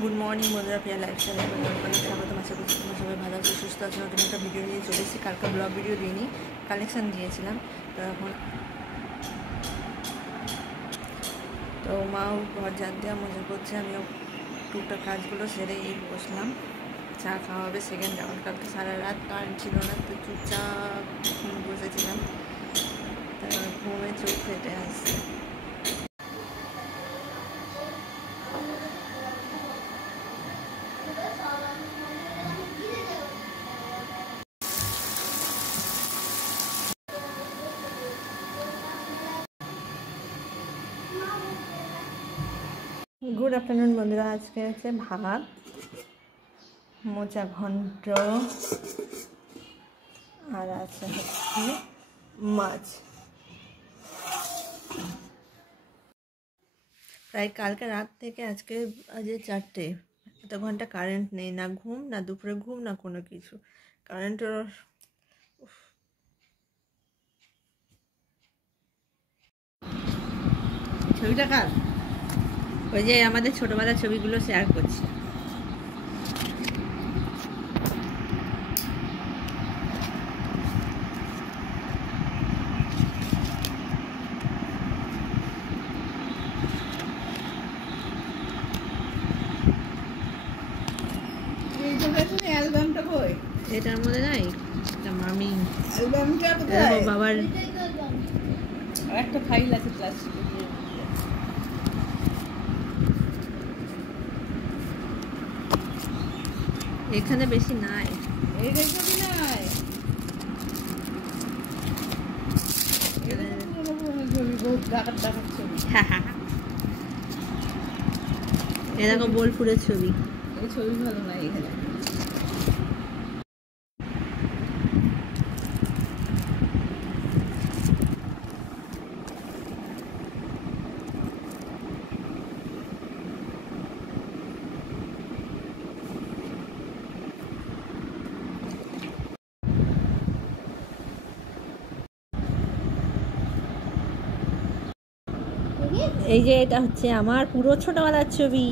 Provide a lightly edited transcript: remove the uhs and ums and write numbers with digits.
Good morning বন্ধুরা, প্রিয়া লাইফস্টাইলে অনেক স্বাগত। আশা করছি তোমরা সবাই ভালো আছো, সুস্থ আছো। নতুন একটা ভিডিও নিয়ে চলে এসেছি। কালকে ব্লগ ভিডিও দিইনি, কালেকশান দিয়েছিলাম। তো এখন মাও ঘর ঝাড় দেওয়া মজা করছে, আমিও টুকটাক কাজগুলো সেরে এই বসলাম। চা খাওয়া হবে সেকেন্ড রাউন্ড। কালকে সারা রাত কারেন্ট ছিল না, তো চুপচাপ বসেছিলাম, তারপর ঘুমে চোখ ফেটে আসছে। গুড আফটারনুন বন্ধুরা, আজকে হচ্ছে ভাত, মোচা ঘন্ট আর আছে হচ্ছে মাছ। প্রায় কালকে রাত থেকে আজকে আজ 4টে, এত ঘন্টা কারেন্ট নেই, না ঘুম, না দুপুরে ঘুম, না কোনো কিছু। কারেন্টের ছবিটা কার? ওই যে আমাদের ছোটবেলার ছবিগুলো শেয়ার করছি। এটার মধ্যে নাই মামি বাবার একটা ফাইল আছে প্লাস্টিকের, এখানে বেশি নাই। এরকম বোলপুরের ছবি, এই ছবি ভালো নাই এখানে। এই যে এটা হচ্ছে আমার পুরো ছোটবেলার ছবি।